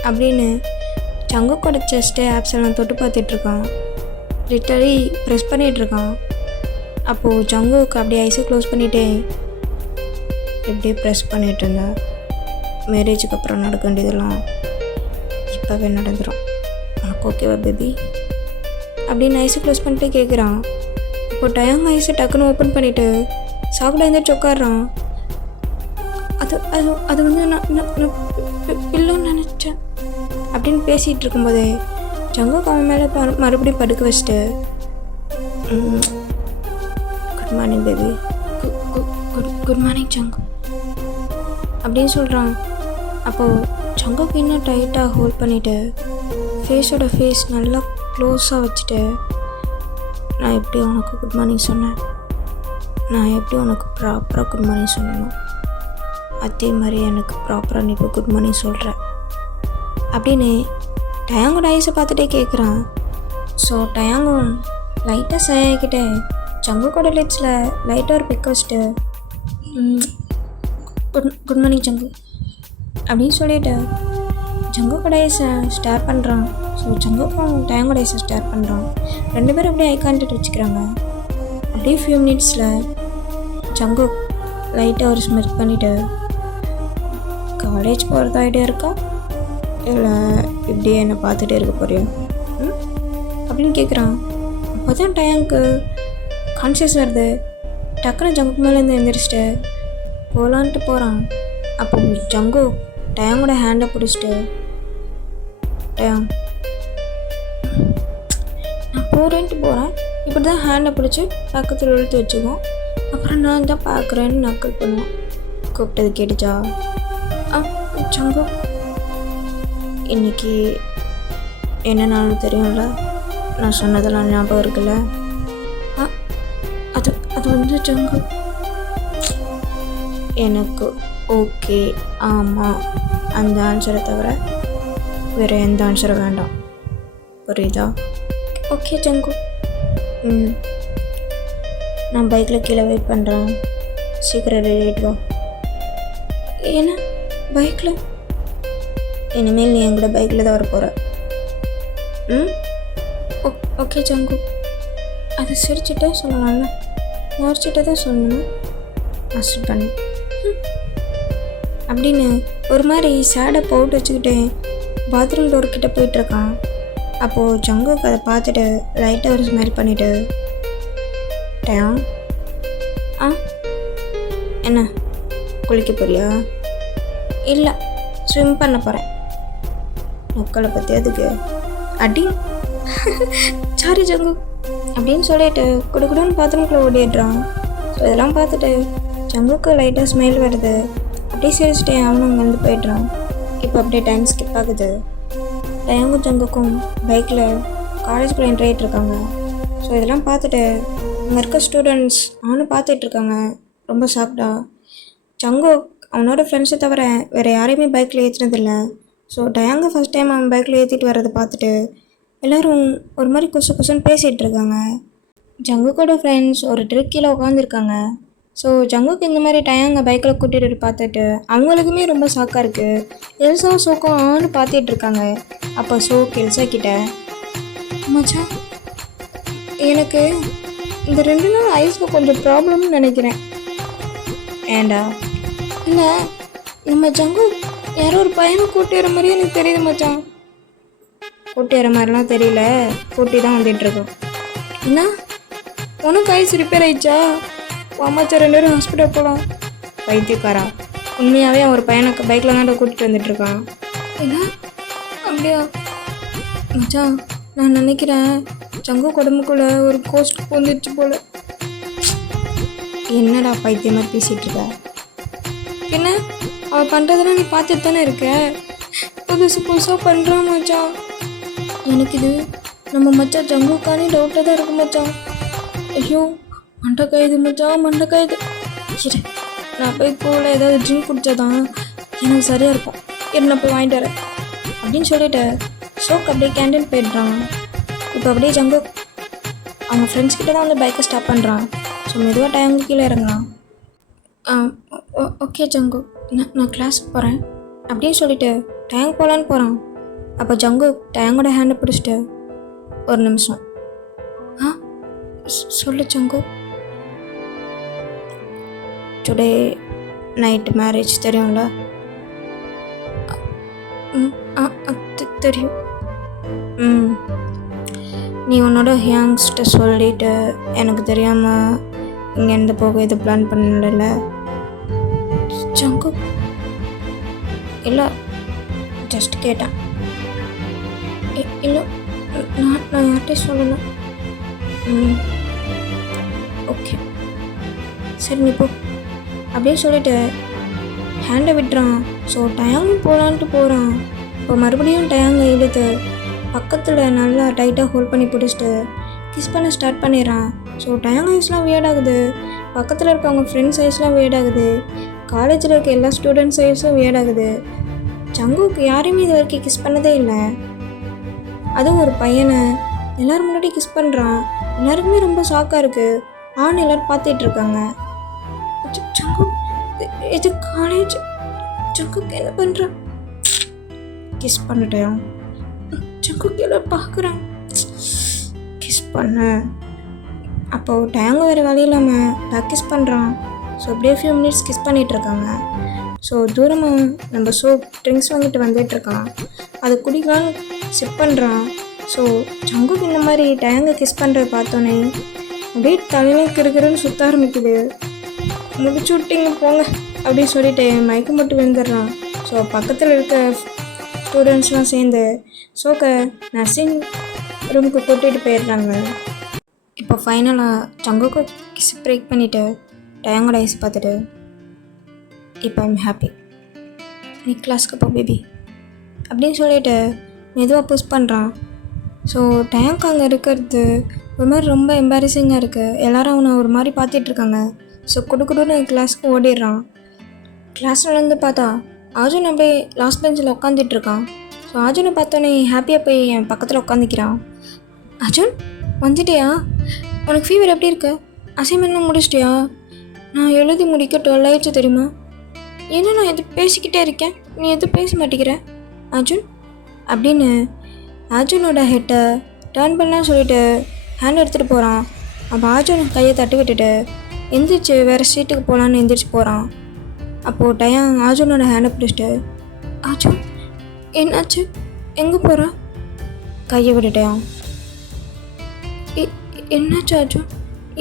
அப்படின்னு ஜங்குக்கோட செஸ்ட்டே ஆப்ஸ் எல்லாம் தொட்டு பார்த்துட்ருக்கான். Literally press பண்ணிகிட்ருக்கான். அப்போது ஜங்குக்கு அப்படியே ஐஸை க்ளோஸ் பண்ணிவிட்டு எப்படியே ப்ரெஸ் பண்ணிகிட்டு இருந்தேன். மேரேஜுக்கு அப்புறம் நடக்க வேண்டியதெல்லாம் இப்போவே நடந்துடும், உனக்கு ஓகேவா பேபி அப்படின்னு ஐஸை க்ளோஸ் பண்ணிட்டு கேட்குறான். இப்போ டயாங் ஐஸை டக்குன்னு ஓப்பன் பண்ணிவிட்டு சாப்பிட எழுந்திரிச்சு உட்காடுறான். அது வந்து நான் பில்லோன்னு நினச்சேன் அப்படின்னு பேசிகிட்டு இருக்கும்போதே ஜங்குக்கு அவன் மேலே மறுபடியும் படுக்க வச்சுட்டு good morning baby, good morning ஜங்கு அப்படின்னு சொல்கிறான். அப்போது ஜங்குக்கு இன்னும் டைட்டாக ஹோல்ட் பண்ணிவிட்டு ஃபேஸோட ஃபேஸ் நல்லா க்ளோஸாக வச்சுட்டு, நான் எப்படி உனக்கு குட் மார்னிங் சொன்னேன், நான் எப்படி உனக்கு ப்ராப்பராக குட் மார்னிங் சொன்னேனோ அதே மாதிரி எனக்கு ப்ராப்பராக நீ இப்போ குட் மார்னிங் சொல்கிற அப்படின்னு டயாங்கோட ஐஸை பார்த்துட்டே கேட்குறான். ஸோ டயாங்கும் லைட்டாக சாயாக்கிட்டே ஜங்குக்கோட லிப்ஸில் லைட்டாக ஒரு பிக் வச்சுட்டு குட் மார்னிங் ஜங்கு அப்படின்னு சொல்லிட்டு ஜங்குக்கோட ஐஸை ஸ்டார் பண்ணுறான். ஸோ ஜங்குக்கும் டயங்கோட ஐஸை ஸ்டார் பண்ணுறான். 2 பேரும் அப்படியே ஐ கான்டாக்ட் வச்சுக்கிறாங்க. அப்படியே ஃபியூ மினிட்ஸில் ஜங்கு லைட்டாக ஒரு ஸ்மெல் பண்ணிவிட்டு காலேஜ் போகிறதா ஐடியா இருக்கா இல்லை இப்படியே என்னை பார்த்துட்டே இருக்க போறியா அப்படின்னு கேட்குறான். அப்போ தான் டயங்க்கு கான்ஷியஸ் வருது. டக்குன்னு ஜங்கு மேலேருந்து எழுந்திரிச்சிட்டு போகலான்ட்டு போகிறான். அப்போ ஜங்கு டயங்கோட ஹேண்டை பிடிச்சிட்டு டயம் நான் போகிறேன்ட்டு போகிறேன். இப்படி தான் ஹேண்டை பிடிச்சி பக்கத்தில் இழுத்து வச்சுக்குவோம். அப்புறம் நான் தான் பார்க்குறேன்னு நக்கல் பண்ணுவோம். கூப்பிட்டது கேட்டுச்சா? ஜங்கு இன்னைக்கு என்னன்னாலும் தெரியும்ல, நான் சொன்னதெல்லாம் ஞாபகம் இருக்குல்ல? அது அது வந்து ஜங்கு எனக்கு ஓகே ஆமாம் அந்த ஆன்சரை தவிர வேறு எந்த ஆன்சரும் வேண்டாம், புரியுதா? ஓகே ஜங்கு. நான் பைக்கில் கீழே வெயிட் பண்ணுறேன், சீக்கிரம் ரெடி ஆகிட்டு வா. ஏன்னா பைக்கில் இனிமேல் நீ எங்கூட பைக்கில் தான் வர போகிற. ஓகே ஜங்கு. அதை சிரிச்சுட்டே சொல்லலாம்ல, முறைச்சிட்டே தான் சொல்லணும். அசிட் பண்ணு அப்படின்னு ஒரு மாதிரி சேடை போட்டு வச்சுக்கிட்டு பாத்ரூம் டோர் கிட்டே போயிட்டுருக்கான். அப்போது ஜங்குக்கு அதை பார்த்துட்டு லைட்டாக ஒரு ஸ்மைல் பண்ணிவிட்டு டயம் என்ன குளிக்க போறியா? இல்லை ஸ்விம் பண்ண போகிறேன். மக்களை பற்றி அதுக்கு அடி சாரி ஜங்கு அப்படின்னு சொல்லிட்டு குடுக்குடுன்னு பாத்ரூம்குள்ளே ஓடிடுறான். ஸோ இதெல்லாம் பார்த்துட்டு ஜங்குக்கு லைட்டாக ஸ்மைல் வருது. அப்படியே சிரிச்சிட்டே அவனும் அங்கேருந்து போய்ட்றான். இப்போ அப்படியே டைம் ஸ்கிப் ஆகுது. டயங்கும் ஜங்குக்கும் பைக்கில் காலேஜுக்குள்ளே என்ட்ரி ஆகிட்ருக்காங்க. ஸோ இதெல்லாம் பார்த்துட்டு அங்கே இருக்க ஸ்டூடெண்ட்ஸ் அவனும் பார்த்துட்ருக்காங்க ரொம்ப ஷாக்டா. ஜங்கு அவனோட ஃப்ரெண்ட்ஸை தவிர வேறு யாரையுமே பைக்கில் ஏற்றினதில்லை. ஸோ டயங்கு ஃபஸ்ட் டைம் அவன் பைக்கில் ஏற்றிட்டு வர்றதை பார்த்துட்டு எல்லோரும் ஒரு மாதிரி குசுன்னு பேசிகிட்டு இருக்காங்க. ஜங்குக்கோட ஃப்ரெண்ட்ஸ் ஒரு ட்ரிக் கீழே உட்காந்துருக்காங்க. ஸோ ஜங்குக்கு இந்த மாதிரி டயங்கை பைக்கில் கூட்டிகிட்டு பார்த்துட்டு அவங்களுக்குமே ரொம்ப ஷாக்காக இருக்குது. எல்சா ஷோக்கும் ஆன்னு பார்த்துட்டு இருக்காங்க. அப்போ ஷோக்கு எல்சா கிட்ட மச்சான் எனக்கு இந்த 2 நாள் ஐஸில் கொஞ்சம் ப்ராப்ளம்னு நினைக்கிறேன். ஏண்டா? இல்லை நம்ம ஜங்கு யாரோ ஒரு பையனை கூட்டி வர மாதிரியே எனக்கு தெரியுது மச்சான். கூட்டி வர மாதிரிலாம் தெரியல, கூட்டி தான் வந்துட்டுருக்கோம். என்ன உனக்கு ஐஸ் ரிப்பேர் ஆயிடுச்சா? அம்மாச்சா 2 பேரும் ஹாஸ்பிட்டல் போகலாம். பைத்தியக்காரா, உண்மையாகவே அவன் ஒரு பையனை பைக்கில் தான் கூட்டிகிட்டு வந்துட்டுருக்கான். என்ன அப்படியா மச்சான்? நான் நினைக்கிறேன் ஜங்கு உடம்புக்குள்ள ஒரு கோஸ்ட் வந்துடுச்சு போல. என்னடா பைத்தியமாக பேசிகிட்டு இருக்க? என்ன அவள் பண்ணுறதெல்லாம் நீ பார்த்துட்டு தானே இருக்க? புதுசாக பண்ணுறான் மச்சான். எனக்கு இது நம்ம மச்சான் ஜங்குக்கானே டவுட்டாக தான் இருக்கு மச்சான். ஐயோ மண்டைக்காயுது மச்சான், மண்டைக்காயுது. சரி நான் போய் கூல ஏதாவது ட்ரிங்க் குடித்தாதான் எனக்கு சரியாக இருக்கும். என்ன போய் வாங்கிட்டு வரேன் அப்படின்னு சொல்லிட்டு ஷோக் அப்படியே கேண்டீன் போயிடுறான். இப்போ அப்படியே ஜங்கு அவங்க ஃப்ரெண்ட்ஸ் கிட்ட தான் வந்து பைக்கை ஸ்டாப் பண்ணுறான். ஸோ மெதுவாக டயங்கு கீழே இறங்குறான். ஓகே ஜங்கு, நான் கிளாஸுக்கு போகிறேன் அப்படின்னு சொல்லிட்டு டயங்கு போகலான்னு போகிறான். அப்போ ஜங்கு டயங்கோட ஹேண்டை பிடிச்சிட்டு ஒரு நிமிஷம். சொல்லு ஜங்கு. டுடே நைட் மேரேஜ் தெரியும்ல? தெரியும். நீ உன்னோட ஹியாங்ஸ்கிட்ட சொல்லிட்டு எனக்கு தெரியாமல் இங்கேருந்து போக இது பிளான் பண்ணல ஜங்கு? இல்லை ஜஸ்ட் கேட்டேன். இல்லை நான் யார்கிட்டையும் சொல்லலை. ஓகே சரி நீ போ அப்படின்னு சொல்லிட்டு ஹேண்டை விட்டுறான். ஸோ டயங்கு போகலான்ட்டு போகிறான். இப்போ மறுபடியும் டயங்கை இழுத்து பக்கத்தில் நல்லா டைட்டாக ஹோல்ட் பண்ணி பிடிச்சிட்டு கிஸ் பண்ண ஸ்டார்ட் பண்ணிடுறான். ஸோ டயங் ஐஸ்லாம் வியர்டாகுது. பக்கத்தில் இருக்க அவங்க ஃப்ரெண்ட்ஸ் ஐஸ்லாம் வியர்டாகுது. காலேஜில் இருக்க எல்லா ஸ்டூடெண்ட்ஸ் ஐஸும் வியர்டாகுது. ஜங்குக்கு யாரையுமே இது வரைக்கும் கிஸ் பண்ணதே இல்லை. அதுவும் ஒரு பையனை எல்லோரும் முன்னாடி கிஸ் பண்ணுறான். எல்லாருக்குமே ரொம்ப ஷாக்காக இருக்குது. ஆண் எல்லோரும் பார்த்துட்டு இருக்காங்க. ஜங்கு இது காலேஜ். ஜங்குக்கு என்ன பண்ணுறான்? கிஸ் பண்ணிட்டேன். ஜங்குக்கு எல்லாம் பார்க்குறான். கிஸ் பண்ண அப்போது டேங்க வேறு வழி இல்லாமல் பேக் கிஸ் பண்ணுறான். ஸோ அப்படியே ஃபியூ மினிட்ஸ் கிஸ் பண்ணிகிட்ருக்காங்க. ஸோ தூரமாக நம்ம ட்ரிங்க்ஸ் வாங்கிட்டு வந்துட்டுருக்கான். அதை குடிக்கலான்னு சிப் பண்ணுறான். ஸோ ஜங்குக்கு இந்த மாதிரி டேங்க கிஸ் பண்ணுறத பார்த்தோன்னே அப்படியே தலையிலே கிறுக்கிறுன்னு சுற்ற ஆரம்பிக்குது. முடிச்சு விட்டிங்க போங்க அப்படின்னு சொல்லிட்டு மயக்கம் போட்டு விழுந்துடுறான். ஸோ பக்கத்தில் இருக்க ஸ்டூடெண்ட்ஸ்லாம் சேர்ந்து ஷோக்கை நர்சிங் ரூமுக்கு கூட்டிகிட்டு போயிடுறாங்க. இப்போ ஃபைனலாக ஜங்குக்கு கிஸ் பிரேக் பண்ணிவிட்டு டயங்கோட ஐஸ் பார்த்துட்டு, இப்போ ஐம் ஹாப்பி, நீ கிளாஸ்க்கு போ பேபி அப்படின்னு சொல்லிட்டு மெதுவாக புஷ் பண்ணுறான். ஸோ டயங்க் அங்கே இருக்கிறது ஒரு மாதிரி ரொம்ப எம்பாரசிங்காக இருக்குது. எல்லோரும் அவனை ஒரு மாதிரி பார்த்துட்ருக்காங்க. ஸோ குடுன்னு கிளாஸ்க்கு ஓடிடுறான். கிளாஸ்லேருந்து பார்த்தா அர்ஜுன் அப்படியே லாஸ்ட் பெஞ்சில் உட்காந்துட்ருக்கான். ஸோ அர்ஜுனை பார்த்தோன்னே ஹாப்பியாக போய் என் பக்கத்தில் உட்காந்துக்கிறான். அர்ஜுன் வந்துட்டியா? உனக்கு ஃபீவர் எப்படி இருக்கு? அசைன்மெண்ட்லாம் முடிச்சிட்டியா? நான் எழுதி முடிக்க 12 ஆயிடுச்சு தெரியுமா? ஏன்னா நான் எது பேசிக்கிட்டே இருக்கேன், நீ எதுவும் பேச மாட்டேங்கிற அர்ஜுன் அப்படின்னு அர்ஜுனோட ஹெட்டை டர்ன் பண்ணலான்னு சொல்லிட்டு ஹேண்ட் எடுத்துகிட்டு போகிறான். அப்போ அர்ஜுன் கையை தட்டி விட்டுட்டு எந்திரிச்சு வேறு சீட்டுக்கு போகலான்னு எந்திரிச்சு போகிறான். அப்போது டயாங் அர்ஜுனோட ஹேண்டை பிடிச்சிட்டு, அர்ஜுன் என்னாச்சு, எங்கே போகிறான்? கையை விட்டுட்டேன். என்னாச்சு அர்ஜுன்,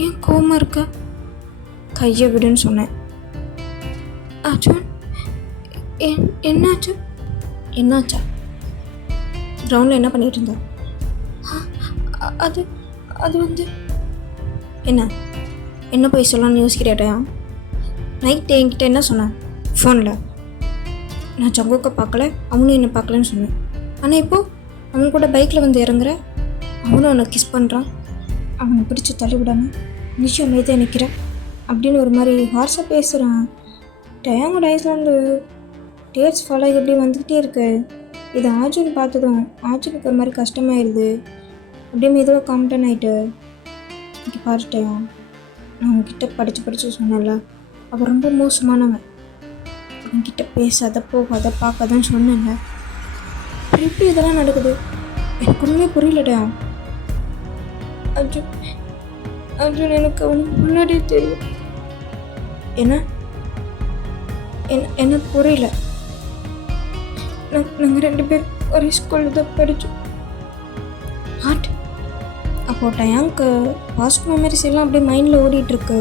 ஏன் கோவமாக இருக்க? கையை விடுன்னு சொன்னேன். அர்ஜுன் என்னாச்சு? என்னாச்சா? கிரவுண்டில் என்ன பண்ணிகிட்டு இருந்தேன்? அது அது வந்து என்ன போய் சொல்லலாம்னு யோசிக்கிறேன். நைட்டு என்கிட்ட என்ன சொன்னேன் ஃபோனில்? நான் ஜங்குக்கை பார்க்கல, அவனும் என்னை பார்க்கலன்னு சொன்னேன். ஆனால் இப்போது அவன் கூட பைக்கில் வந்து இறங்குற, அவனும் அவனை கிஸ் பண்ணுறான். அவனை பிடிச்சி தள்ளி விடாமல் நிச்சயம் அமைதியாக நிற்கிறேன் அப்படின்னு ஒரு மாதிரி ஹார்ஸாக பேசுகிறான். டயாங்கோட ஐஸ்லேருந்து டேட்ஸ் ஃபாலோ எப்படி வந்துக்கிட்டே இருக்கு. இது ஆர்ஜுன் பார்த்ததும் ஆர்ஜுனுக்கு ஒரு மாதிரி கஷ்டமாயிருது. அப்படியே மெதுவாக காம்டன் ஆகிட்டு, இங்கே பாருட்டேன், நான் உங்ககிட்ட படித்து சொன்னேன்ல, அவள் ரொம்ப மோசமானவன், அவன்கிட்ட பேசாத போகாத பார்க்காதன்னு சொன்னேன்ல, எப்படி இதெல்லாம் நடக்குது எனக்கு ஒன்றுமே புரியலடா. அர்ஜுன் எனக்கு அவனுக்கு முன்னாடியே தெரியும். என்ன புரியல? நாங்கள் 2 பேர் ஒரே ஸ்கூலில் தான் படித்தோம். ஆட் அப்போ டயாங்க்கு பாஸ்ட் மெமரிஸ் எல்லாம் அப்படியே மைண்டில் ஓடிட்டுருக்கு.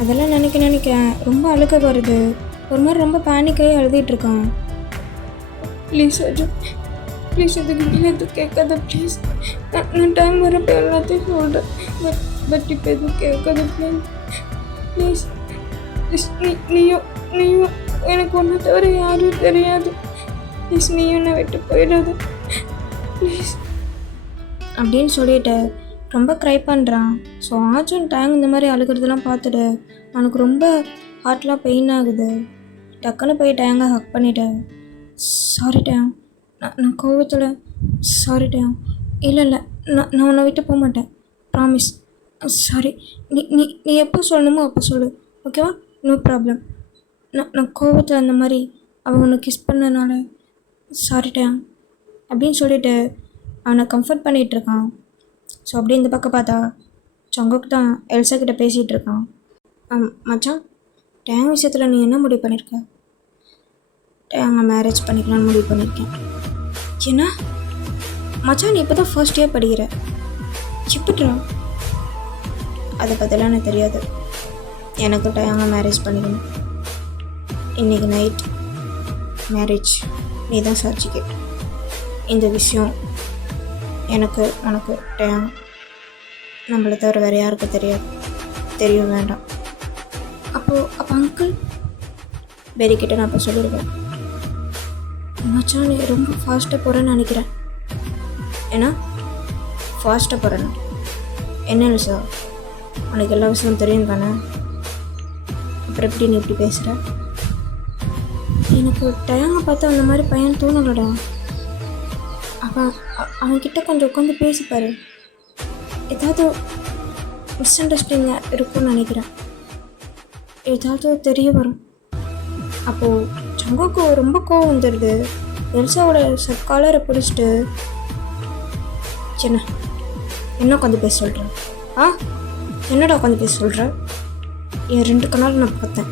அதெல்லாம் நினைக்கிறேன். ரொம்ப அழுக வருது. ஒரு மாதிரி ரொம்ப பேனிக்காகி அழுதிட்டுருக்கான். ப்ளீஸ் அர்ஜுன், ப்ளீஸ் இதுக்கு மேலே எதுவும் கேட்காத ப்ளீஸ். நான் டைம் வரப்போ எல்லாத்தையும் சொல்கிறேன். பட் இப்போ எதுவும் கேட்காத ப்ளீஸ். நீயும் எனக்கு ஒன்றை தவிர யாரும் தெரியாது. ப்ளீஸ் நீயும் என்னை விட்டு போயிடாது ப்ளீஸ் அப்படின்னு சொல்லிட்டு ரொம்ப க்ரை பண்ணுறான். ஸோ ஆர்ஜுன் டேங் இந்த மாதிரி அழுகிறதுலாம் பார்த்துட்டு அவனுக்கு ரொம்ப ஹார்ட்லாம் பெயின் ஆகுது. டக்குன்னு போய் டேங்கை ஹக் பண்ணிட்டேன். சாரி டேங், நான் கோவத்தில் சாரி டேங். இல்லை நான் உன்னை விட்டு போக மாட்டேன், ப்ராமிஸ். சாரி, நீ எப்போ சொல்லணுமோ அப்போ சொல்லு, ஓகேவா? No problem. நான் கோவத்தில் அந்த மாதிரி அவன் உன்னை கிஸ் பண்ணனால சாரி டேங் அப்படின்னு சொல்லிட்டு அவனை கம்ஃபர்ட் பண்ணிகிட்ருக்கான். ஸோ அப்படியே இந்த பக்கம் பார்த்தா ஜங்குக் தான் எல்சா கிட்ட பேசிகிட்டு இருக்கான். மச்சான், டேங் விஷயத்தில் நீ என்ன முடிவு பண்ணியிருக்க? டேங்கை மேரேஜ் பண்ணிக்கலான்னு முடிவு பண்ணியிருக்கேன். ஏன்னா மச்சான், நீ இப்போ தான் ஃபர்ஸ்ட் இயர் படிக்கிற, எப்படிரா? அதை பற்றிலாம் எனக்கு தெரியாது. எனக்கு டேங்கை மேரேஜ் பண்ணிக்கணும். இன்றைக்கி நைட் மேரேஜ், நீ தான் சர்டிஃபிகேட். இந்த விஷயம் எனக்கு உனக்கு டேங் நம்மளை தவிர வேறு யாருக்கும் தெரிய வேண்டாம். அப்போ அங்கிள் பெரிக்கிட்ட நான் இப்போ சொல்லிடுவேன். மச்சான், நீ ரொம்ப ஃபாஸ்ட்டாக போகிறேன்னு நினைக்கிறேன். ஏன்னா ஃபாஸ்ட்டாக போகிறேன்னா என்ன இல்லை சார், உனக்கு எல்லா விஷயமும் தெரியும் தானே, அப்புறம் எப்படி நீ இப்படி பேசுகிற? எனக்கு டயாங்கை பார்த்தா அந்த மாதிரி பையன் தோணலடா. அவன்கிட்ட கொஞ்சம் உட்காந்து பேசிப்பாரு. ஏதாவது மிஸ் அண்டர்ஸ்டாண்டிங் இருக்கும்னு நினைக்கிறேன். ஏதாவது தெரிய வரும். அப்போது ஜங்குக்கு ரொம்ப கோவம் வந்துடுது. எல்சாவோட காலரை பிடிச்சிட்டு என்ன உட்காந்து பேச சொல்கிறேன்? என்னடா உட்காந்து பேச சொல்கிறேன்? என் 2 கண்ணால் நான் பார்த்தேன்.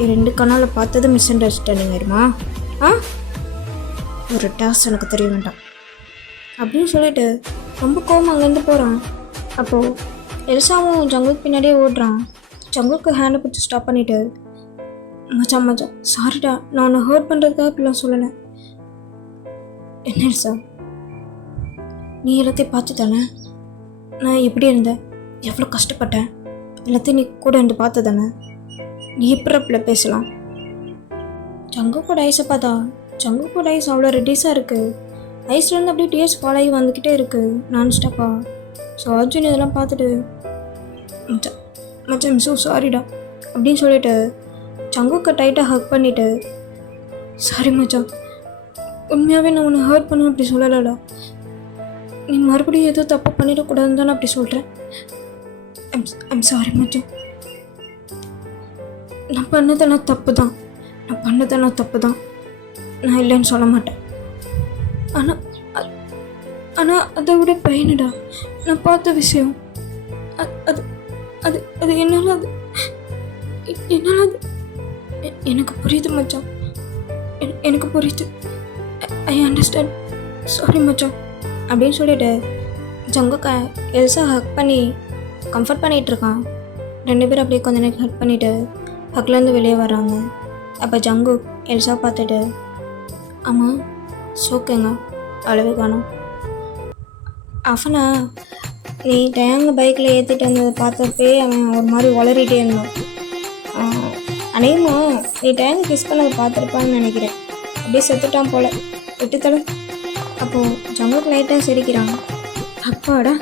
என் 2 கண்ணால் பார்த்தது மிஸ் அண்டர்ஸ்டாண்டிங் ஆயிருமா? ஒரு டாஸ் எனக்கு தெரிய வேண்டாம் அப்படின்னு சொல்லிட்டு ரொம்ப கோவம் அங்கேருந்து போகிறான். அப்போது எல்சாவும் ஜங்குக்கு பின்னாடியே ஓடுறான். ஜங்குக்கு ஹேண்டை பிடிச்சி ஸ்டாப் பண்ணிவிட்டு, மச்சான் சாரிடா, நான் உன்னை ஹர்ட் பண்ணுறதுக்காக இப்படிலாம் சொல்லலை. என்ன எல்சா, நீ எல்லாத்தையும் பார்த்து தானே நான் எப்படி இருந்தேன், எவ்வளோ கஷ்டப்பட்டேன், எல்லாத்தையும் நீ கூட இருந்து பார்த்து தானே, நீ எப்படி அப்படில் பேசலாம்? ஜங்குக்கோட ஐஸை பார்த்தா ஜங்குக்கோட ஐஸ் அவ்வளோ ரெட்டிஸாக இருக்குது. ஐஸ்லேருந்து அப்படியே டிஎஸ் ஃபாலோ ஆகி வந்துக்கிட்டே இருக்குது நான் ஸ்டாப்பா. ஸோ அர்ஜுன் இதெல்லாம் பார்த்துட்டு மச்சான் ஸோ சாரிடா அப்படின்னு சொல்லிட்டு ஜங்குக்கை டைட்டாக ஹக் பண்ணிவிட்டு, சாரி மச்சான், உண்மையாகவே நான் உன்னை ஹர்ட் பண்ண அப்படி சொல்லலடா, நீ மறுபடியும் எதுவும் தப்பு பண்ணிடக்கூடாதுன்னு தான் நான் அப்படி சொல்கிறேன். ஐம் சாரி மச்சான், நான் பண்ணதெல்லாம் தப்பு தான், நான் இல்லைன்னு சொல்ல மாட்டேன். ஆனால் அதை விட பெயினுடா நான் பார்த்த விஷயம். அது அது அது என்னால் அது எனக்கு புரியுது மச்சான், எனக்கு புரியுது, ஐ அண்டர்ஸ்டாண்ட், சாரி மச்சான் அப்படின்னு சொல்லிட்டு ஜங்குக்கை எல்சா ஹக் பண்ணி கம்ஃபர்ட் பண்ணிகிட்ருக்கான். 2 பேரும் அப்படியே கொஞ்ச நேரம் ஹக் பண்ணிவிட்டு ஹக்லேருந்து வெளியே வராங்க. அப்போ ஜங்கு எல்சா பார்த்துட்டு, ஆமாம் சோக்கேங்க அளவு காணும். அவனா நீ டேங்க பைக்கில் ஏற்றிட்டு வந்ததை பார்த்தப்பே அவன் ஒரு மாதிரி உளறிட்டே இருந்தான். அநேகமாக நீ டேங்க கிஸ் பண்ணதை பார்த்துருப்பான்னு நினைக்கிறேன். அப்படியே செத்துட்டான் போல், விட்டுத்தலை. அப்போது ஜங்குக்கு லைட்டாக சிரிக்கிறான். அப்பாடா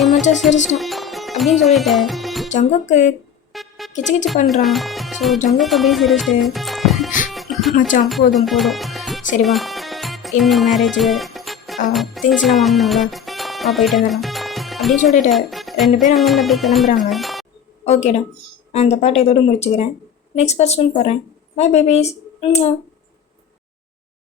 என் மச்சான் சிரிச்சிட்டான் அப்படின்னு சொல்லிட்டு ஜங்குக்கு கிச்சு பண்ணுறான். ஸோ ஜங்குக்கு அப்படியே சிரிச்சிட்டு, மச்சான் போதும் சரி வா, ஈவினிங் மேரேஜு திங்ஸ்லாம் வாங்கணும்ல, வா போயிட்டு வந்துடலாம் அப்படின்னு சொல்லிட்டு 2 பேரும் அங்கேருந்து அப்படியே கிளம்புறாங்க. ஓகேடா, நான் அந்த பாட்டை இதோடு முடிச்சுக்கிறேன். நெக்ஸ்ட் பர்சன் போகிறேன். பாய் பேபிஸ்.